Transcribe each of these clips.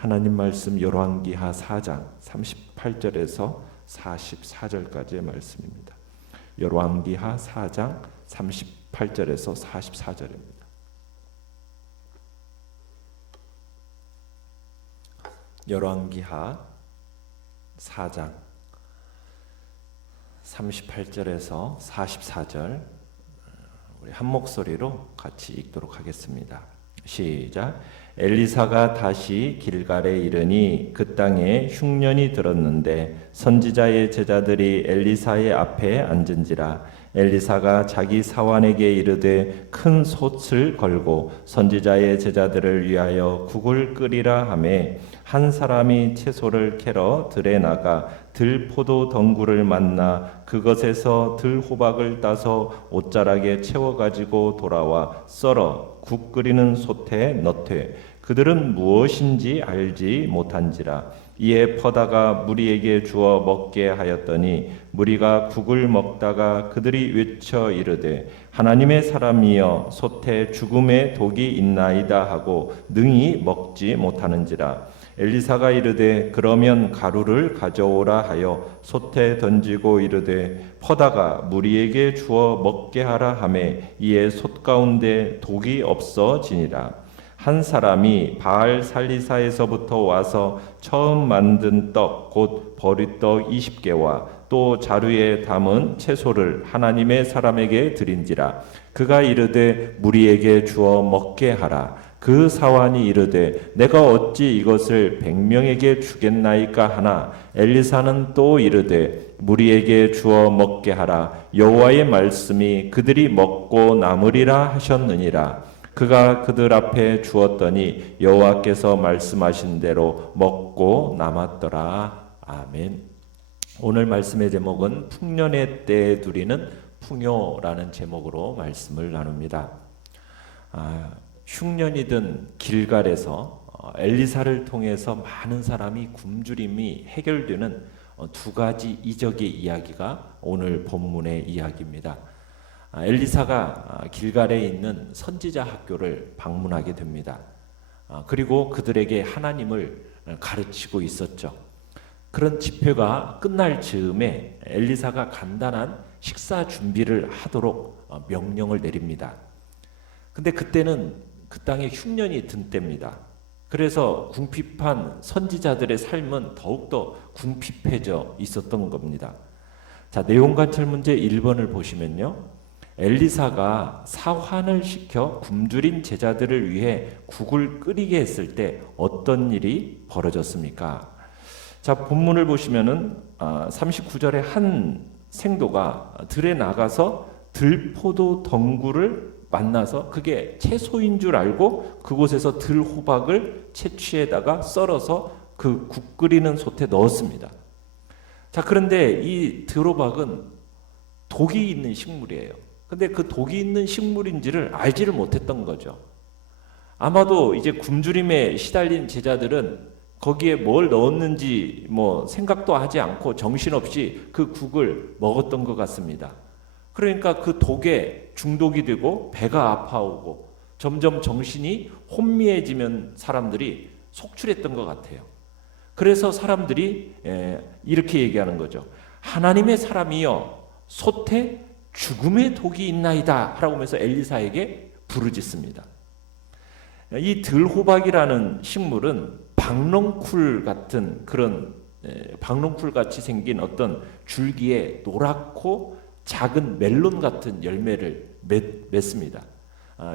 하나님 말씀 열왕기하 4장 38절에서 44절까지의 말씀입니다. 열왕기하 4장 38절에서 44절입니다. 열왕기하 4장 38절에서 44절 우리 한 목소리로 같이 읽도록 하겠습니다. 시작. 엘리사가 다시 길갈에 이르니 그 땅에 흉년이 들었는데 선지자의 제자들이 엘리사의 앞에 앉은지라. 엘리사가 자기 사환에게 이르되 큰 솥을 걸고 선지자의 제자들을 위하여 국을 끓이라 하매 한 사람이 채소를 캐러 들에 나가 들포도 덩굴을 만나 그것에서 들호박을 따서 옷자락에 채워 가지고 돌아와 썰어 국 끓이는 솥에 넣되 그들은 무엇인지 알지 못한지라. 이에 퍼다가 무리에게 주어 먹게 하였더니 무리가 국을 먹다가 그들이 외쳐 이르되 하나님의 사람이여 솥에 죽음의 독이 있나이다 하고 능히 먹지 못하는지라. 엘리사가 이르되 그러면 가루를 가져오라 하여 솥에 던지고 이르되 퍼다가 무리에게 주어 먹게 하라 하매 이에 솥 가운데 독이 없어지니라. 한 사람이 바알 살리사에서부터 와서 처음 만든 떡 곧 버릿떡 20개와 또 자루에 담은 채소를 하나님의 사람에게 드린지라. 그가 이르되 무리에게 주어 먹게 하라. 그 사환이 이르되 내가 어찌 이것을 100명에게 주겠나이까 하나. 엘리사는 또 이르되 무리에게 주어 먹게 하라. 여호와의 말씀이 그들이 먹고 남으리라 하셨느니라. 그가 그들 앞에 주었더니 여호와께서 말씀하신 대로 먹고 남았더라. 아멘. 오늘 말씀의 제목은 풍년의 때에 누리는 풍요라는 제목으로 말씀을 나눕니다. 흉년이 든 길갈에서 엘리사를 통해서 많은 사람이 굶주림이 해결되는 두 가지 이적의 이야기가 오늘 본문의 이야기입니다. 엘리사가 길갈에 있는 선지자 학교를 방문하게 됩니다. 그리고 그들에게 하나님을 가르치고 있었죠. 그런 집회가 끝날 즈음에 엘리사가 간단한 식사 준비를 하도록 명령을 내립니다. 근데 그때는 그 땅에 흉년이 든 때입니다. 그래서 궁핍한 선지자들의 삶은 더욱더 궁핍해져 있었던 겁니다. 자, 내용 관찰 문제 1번을 보시면요. 엘리사가 사환을 시켜 굶주린 제자들을 위해 국을 끓이게 했을 때 어떤 일이 벌어졌습니까? 자, 본문을 보시면은 39절에 한 생도가 들에 나가서 들포도 덩굴을 만나서 그게 채소인 줄 알고 그곳에서 들호박을 채취에다가 썰어서 그 국 끓이는 솥에 넣었습니다. 자, 그런데 이 들호박은 독이 있는 식물이에요. 근데 그 독이 있는 식물인지를 알지를 못했던 거죠. 아마도 이제 굶주림에 시달린 제자들은 거기에 뭘 넣었는지 생각도 하지 않고 정신없이 그 국을 먹었던 것 같습니다. 그러니까 그 독에 중독이 되고 배가 아파오고 점점 정신이 혼미해지면 사람들이 속출했던 것 같아요. 그래서 사람들이 이렇게 얘기하는 거죠. 하나님의 사람이여 솥에 죽음의 독이 있나이다 라고 하면서 엘리사에게 부르짖습니다. 이 들호박이라는 식물은 박농쿨 같은 그런 박농쿨 같이 생긴 어떤 줄기에 노랗고 작은 멜론 같은 열매를 맺습니다.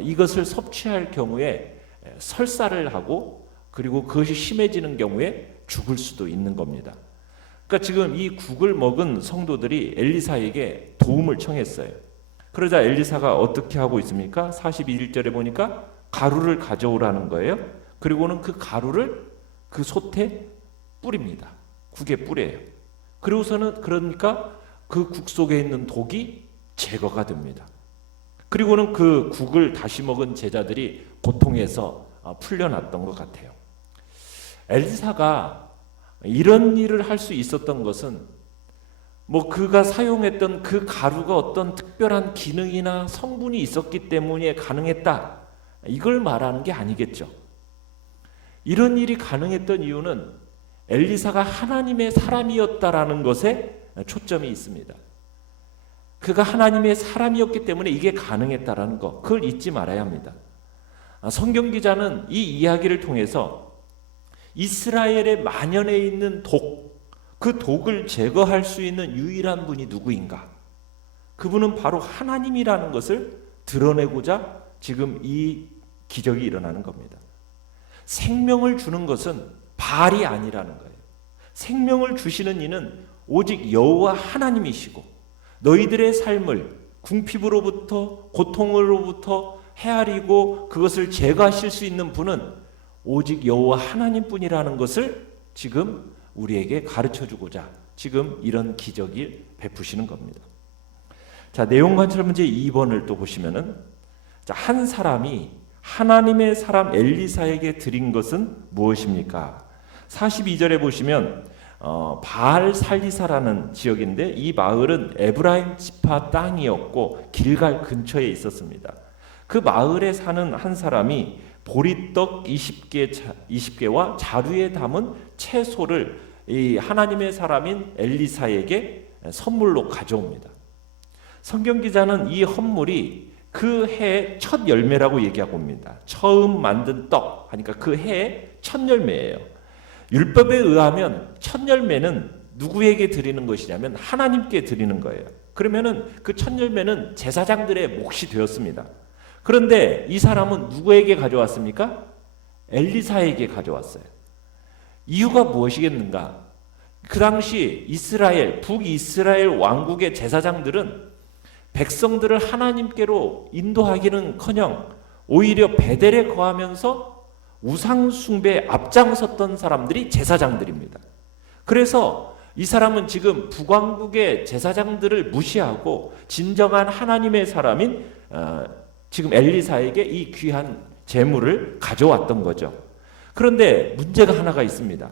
이것을 섭취할 경우에 설사를 하고 그리고 그것이 심해지는 경우에 죽을 수도 있는 겁니다. 그러니까 지금 이 국을 먹은 성도들이 엘리사에게 도움을 청했어요. 그러자 엘리사가 어떻게 하고 있습니까? 41절에 보니까 가루를 가져오라는 거예요. 그리고는 그 가루를 그 솥에 뿌립니다. 국에 뿌려요. 그리고서는 그러니까 그 국 속에 있는 독이 제거가 됩니다. 그리고는 그 국을 다시 먹은 제자들이 고통에서 풀려났던 것 같아요. 엘리사가 이런 일을 할 수 있었던 것은 그가 사용했던 그 가루가 어떤 특별한 기능이나 성분이 있었기 때문에 가능했다. 이걸 말하는 게 아니겠죠. 이런 일이 가능했던 이유는 엘리사가 하나님의 사람이었다라는 것에 초점이 있습니다. 그가 하나님의 사람이었기 때문에 이게 가능했다라는 것, 그걸 잊지 말아야 합니다. 성경 기자는 이 이야기를 통해서 이스라엘에 만연해 있는 그 독을 제거할 수 있는 유일한 분이 누구인가? 그분은 바로 하나님이라는 것을 드러내고자 지금 이 기적이 일어나는 겁니다. 생명을 주는 것은 바알이 아니라는 거예요. 생명을 주시는 이는 오직 여호와 하나님이시고, 너희들의 삶을 궁핍으로부터 고통으로부터 헤아리고 그것을 제거하실 수 있는 분은 오직 여호와 하나님뿐이라는 것을 지금 우리에게 가르쳐주고자 지금 이런 기적이 베푸시는 겁니다. 자, 내용 관찰 문제 2번을 또 보시면은, 한 사람이 하나님의 사람 엘리사에게 드린 것은 무엇입니까? 42절에 보시면 바알 살리사라는 지역인데, 이 마을은 에브라임 지파 땅이었고 길갈 근처에 있었습니다. 그 마을에 사는 한 사람이 보리떡 20개와 자루에 담은 채소를 이 하나님의 사람인 엘리사에게 선물로 가져옵니다. 성경 기자는 이 헌물이 그 해의 첫 열매라고 얘기하고 옵니다. 처음 만든 떡 하니까 그 해의 첫 열매예요. 율법에 의하면 첫 열매는 누구에게 드리는 것이냐면 하나님께 드리는 거예요. 그러면은 그 첫 열매는 제사장들의 몫이 되었습니다. 그런데 이 사람은 누구에게 가져왔습니까? 엘리사에게 가져왔어요. 이유가 무엇이겠는가? 그 당시 이스라엘, 북이스라엘 왕국의 제사장들은 백성들을 하나님께로 인도하기는커녕 오히려 베델에 거하면서 우상 숭배에 앞장섰던 사람들이 제사장들입니다. 그래서 이 사람은 지금 북왕국의 제사장들을 무시하고 진정한 하나님의 사람인 지금 엘리사에게 이 귀한 재물을 가져왔던 거죠. 그런데 문제가 하나가 있습니다.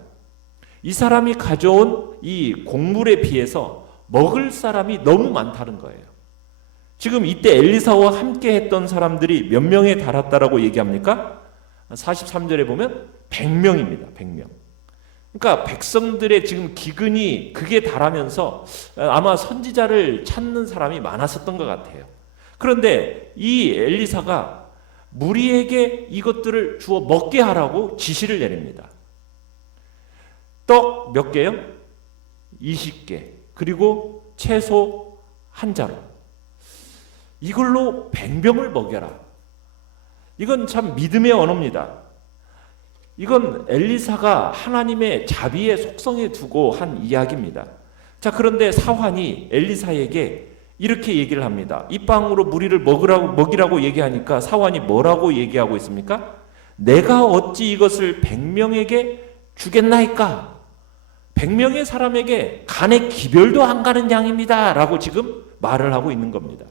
이 사람이 가져온 이 곡물에 비해서 먹을 사람이 너무 많다는 거예요. 지금 이때 엘리사와 함께 했던 사람들이 몇 명에 달았다라고 얘기합니까? 43절에 보면 100명입니다. 100명. 그러니까 백성들의 지금 기근이 극에 달하면서 아마 선지자를 찾는 사람이 많았었던 것 같아요. 그런데 이 엘리사가 무리에게 이것들을 주어 먹게 하라고 지시를 내립니다. 떡 몇 개요? 20개. 그리고 채소 한 자루. 이걸로 100명을 먹여라. 이건 참 믿음의 언어입니다. 이건 엘리사가 하나님의 자비의 속성에 두고 한 이야기입니다. 자, 그런데 사환이 엘리사에게 이렇게 얘기를 합니다. 이 빵으로 무리를 먹이라고 얘기하니까 사환이 뭐라고 얘기하고 있습니까? 내가 어찌 이것을 100명에게 주겠나이까? 100명의 사람에게 간의 기별도 안 가는 양입니다. 라고 지금 말을 하고 있는 겁니다.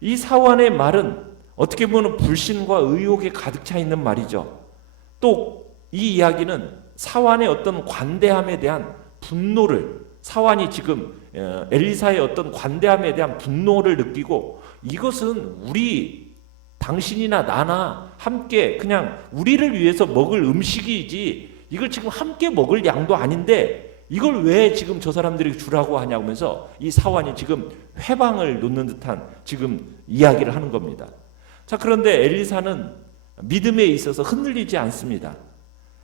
이 사환의 말은 어떻게 보면 불신과 의혹에 가득 차 있는 말이죠. 또 이 이야기는 사환의 어떤 관대함에 대한 분노를, 사환이 지금 엘리사의 어떤 관대함에 대한 분노를 느끼고, 이것은 당신이나 나나 함께 그냥 우리를 위해서 먹을 음식이지 이걸 지금 함께 먹을 양도 아닌데 이걸 왜 지금 저 사람들이 주라고 하냐고 하면서 이 사환이 지금 회방을 놓는 듯한 지금 이야기를 하는 겁니다. 자, 그런데 엘리사는 믿음에 있어서 흔들리지 않습니다.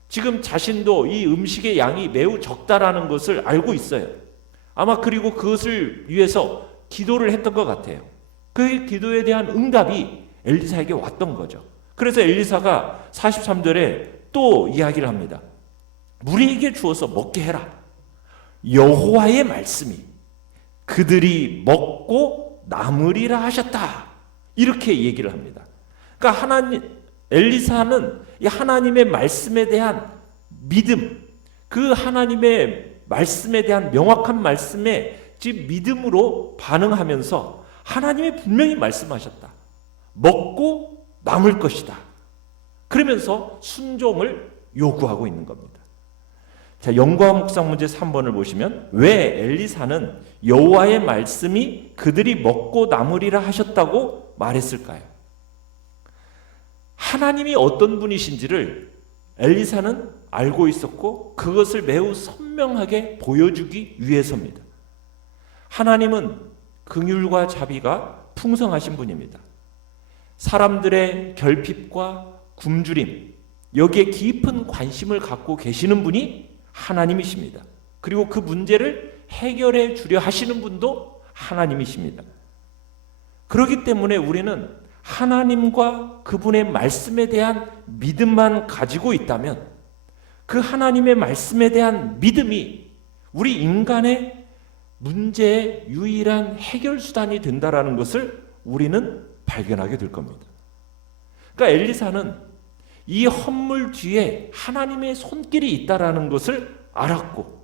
지금 자신도 이 음식의 양이 매우 적다라는 것을 알고 있어요. 아마 그리고 그것을 위해서 기도를 했던 것 같아요. 그 기도에 대한 응답이 엘리사에게 왔던 거죠. 그래서 엘리사가 43절에 또 이야기를 합니다. 무리에게 주어서 먹게 해라. 여호와의 말씀이 그들이 먹고 남으리라 하셨다. 이렇게 얘기를 합니다. 그러니까 엘리사는 이 하나님의 말씀에 대한 믿음, 그 하나님의 말씀에 대한 명확한 말씀에 지금 믿음으로 반응하면서 하나님이 분명히 말씀하셨다. 먹고 남을 것이다. 그러면서 순종을 요구하고 있는 겁니다. 자, 연구와 묵상 문제 3번을 보시면 왜 엘리사는 여호와의 말씀이 그들이 먹고 남으리라 하셨다고 말했을까요? 하나님이 어떤 분이신지를 엘리사는 알고 있었고 그것을 매우 선명하게 보여주기 위해서입니다. 하나님은 긍휼과 자비가 풍성하신 분입니다. 사람들의 결핍과 굶주림, 여기에 깊은 관심을 갖고 계시는 분이 하나님이십니다. 그리고 그 문제를 해결해 주려 하시는 분도 하나님이십니다. 그렇기 때문에 우리는 하나님과 그분의 말씀에 대한 믿음만 가지고 있다면 그 하나님의 말씀에 대한 믿음이 우리 인간의 문제의 유일한 해결 수단이 된다라는 것을 우리는 발견하게 될 겁니다. 그러니까 엘리사는 이 헌물 뒤에 하나님의 손길이 있다라는 것을 알았고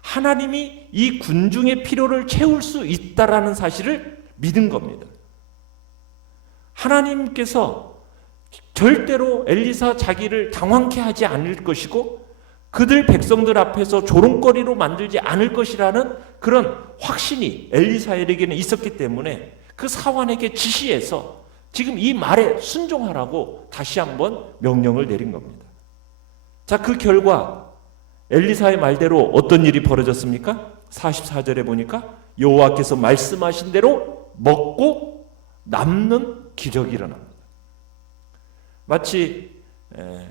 하나님이 이 군중의 필요를 채울 수 있다라는 사실을 믿은 겁니다. 하나님께서 절대로 엘리사 자기를 당황케 하지 않을 것이고 그들 백성들 앞에서 조롱거리로 만들지 않을 것이라는 그런 확신이 엘리사에게는 있었기 때문에 그 사환에게 지시해서 지금 이 말에 순종하라고 다시 한번 명령을 내린 겁니다. 자, 그 결과 엘리사의 말대로 어떤 일이 벌어졌습니까? 44절에 보니까 여호와께서 말씀하신 대로 먹고 남는 기적이 일어납니다. 마치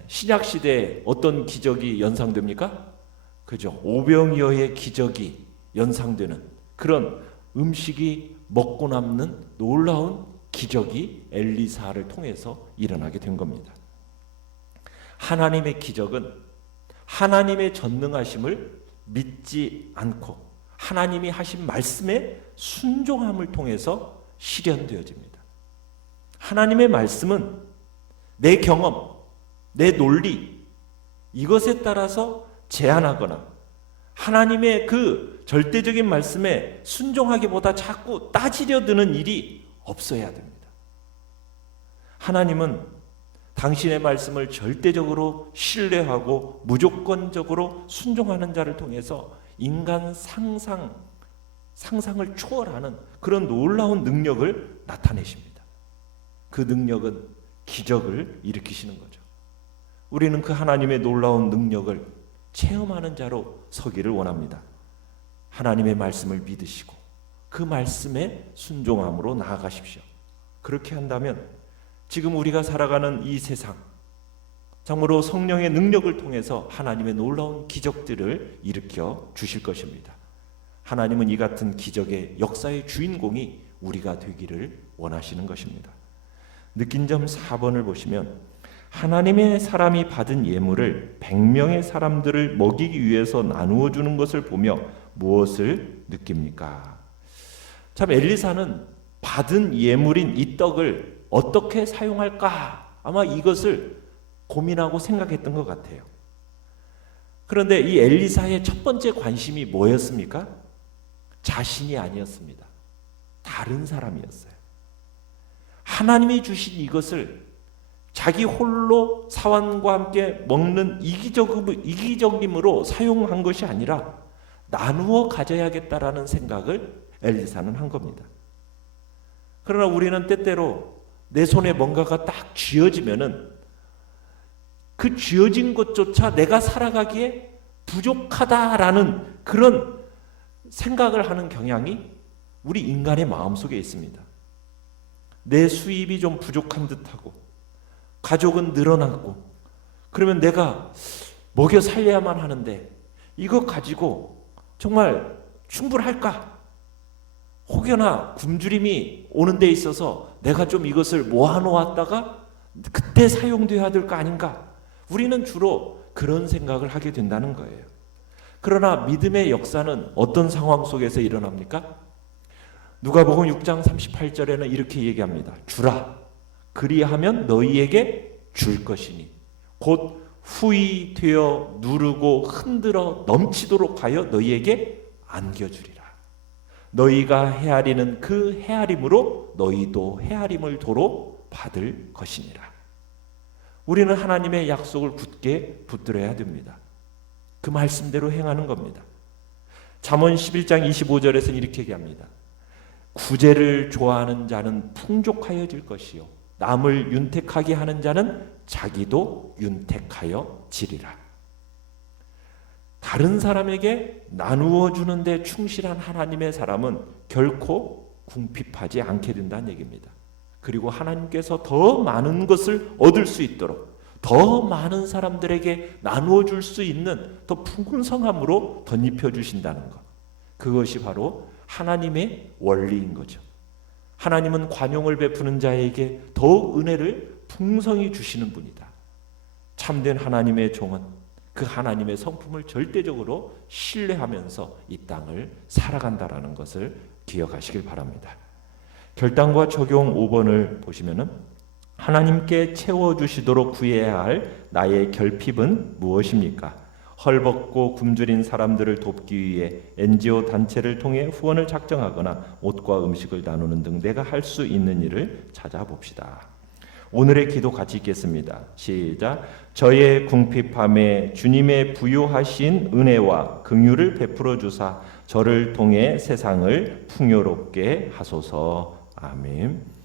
신약시대에 어떤 기적이 연상됩니까? 그죠? 오병이어의 기적이 연상되는 그런 음식이 먹고 남는 놀라운 기적이 엘리사를 통해서 일어나게 된 겁니다. 하나님의 기적은 하나님의 전능하심을 믿지 않고 하나님이 하신 말씀에 순종함을 통해서 실현되어집니다. 하나님의 말씀은 내 경험, 내 논리 이것에 따라서 제한하거나 하나님의 그 절대적인 말씀에 순종하기보다 자꾸 따지려 드는 일이 없어야 됩니다. 하나님은 당신의 말씀을 절대적으로 신뢰하고 무조건적으로 순종하는 자를 통해서 인간 상상을 초월하는 그런 놀라운 능력을 나타내십니다. 그 능력은 기적을 일으키시는 거죠. 우리는 그 하나님의 놀라운 능력을 체험하는 자로 서기를 원합니다. 하나님의 말씀을 믿으시고 그 말씀에 순종함으로 나아가십시오. 그렇게 한다면 지금 우리가 살아가는 이 세상 참으로 성령의 능력을 통해서 하나님의 놀라운 기적들을 일으켜 주실 것입니다. 하나님은 이 같은 기적의 역사의 주인공이 우리가 되기를 원하시는 것입니다. 느낀 점 4번을 보시면 하나님의 사람이 받은 예물을 100명의 사람들을 먹이기 위해서 나누어 주는 것을 보며 무엇을 느낍니까? 참 엘리사는 받은 예물인 이 떡을 어떻게 사용할까? 아마 이것을 고민하고 생각했던 것 같아요. 그런데 이 엘리사의 첫 번째 관심이 뭐였습니까? 자신이 아니었습니다. 다른 사람이었어요. 하나님이 주신 이것을 자기 홀로 사환과 함께 먹는 이기적임으로 사용한 것이 아니라 나누어 가져야겠다라는 생각을 엘리사는 한 겁니다. 그러나 우리는 때때로 내 손에 뭔가가 딱 쥐어지면은 그 쥐어진 것조차 내가 살아가기에 부족하다라는 그런 생각을 하는 경향이 우리 인간의 마음속에 있습니다. 내 수입이 좀 부족한 듯하고 가족은 늘어났고 그러면 내가 먹여 살려야만 하는데 이거 가지고 정말 충분할까? 혹여나 굶주림이 오는 데 있어서 내가 좀 이것을 모아놓았다가 그때 사용되어야 될 거 아닌가? 우리는 주로 그런 생각을 하게 된다는 거예요. 그러나 믿음의 역사는 어떤 상황 속에서 일어납니까? 누가복음 6장 38절에는 이렇게 얘기합니다. 주라, 그리하면 너희에게 줄 것이니 곧 후히 되어 누르고 흔들어 넘치도록 하여 너희에게 안겨주리라. 너희가 헤아리는 그 헤아림으로 너희도 헤아림을 도로 받을 것이니라. 우리는 하나님의 약속을 굳게 붙들어야 됩니다. 그 말씀대로 행하는 겁니다. 잠언 11장 25절에서는 이렇게 얘기합니다. 구제를 좋아하는 자는 풍족하여질 것이요 남을 윤택하게 하는 자는 자기도 윤택하여 지리라. 다른 사람에게 나누어 주는데 충실한 하나님의 사람은 결코 궁핍하지 않게 된다는 얘기입니다. 그리고 하나님께서 더 많은 것을 얻을 수 있도록 더 많은 사람들에게 나누어 줄 수 있는 더 풍성함으로 덧입혀 주신다는 것. 그것이 바로 하나님의 원리인 거죠. 하나님은 관용을 베푸는 자에게 더욱 은혜를 풍성히 주시는 분이다. 참된 하나님의 종은 그 하나님의 성품을 절대적으로 신뢰하면서 이 땅을 살아간다라는 것을 기억하시길 바랍니다. 결단과 적용 5번을 보시면은 하나님께 채워주시도록 구해야 할 나의 결핍은 무엇입니까? 헐벗고 굶주린 사람들을 돕기 위해 NGO 단체를 통해 후원을 작정하거나 옷과 음식을 나누는 등 내가 할 수 있는 일을 찾아봅시다. 오늘의 기도 같이 읽겠습니다. 시작. 저의 궁핍함에 주님의 부요하신 은혜와 긍휼을 베풀어 주사 저를 통해 세상을 풍요롭게 하소서. 아멘.